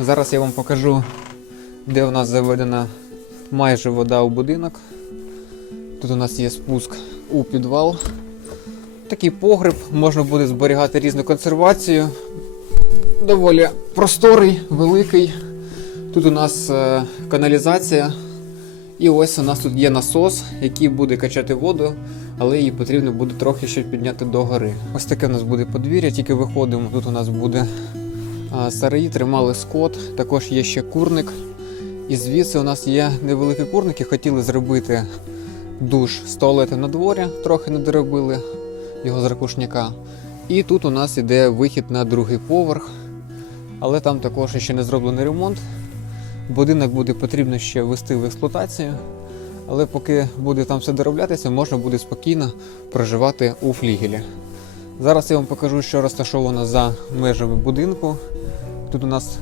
Зараз я вам покажу, де у нас заведена майже вода у будинок. Тут у нас є спуск у підвал. Такий погреб, можна буде зберігати різну консервацію. Доволі просторий, великий. Тут у нас е, каналізація. І ось у нас тут є насос, який буде качати воду, але її потрібно буде трохи ще підняти до гори. Ось таке у нас буде подвір'я, тільки виходимо. Тут у нас буде сараї, тримали скот, також є ще курник. І звідси у нас є невеликий курник і хотіли зробити душ з туалетом на дворі, трохи не доробили його з ракушняка. І тут у нас іде вихід на другий поверх, але там також ще не зроблений ремонт. Будинок буде потрібно ще ввести в експлуатацію, але поки буде там все дороблятися, можна буде спокійно проживати у флігелі. Зараз я вам покажу, що розташовано за межами будинку. Тут у нас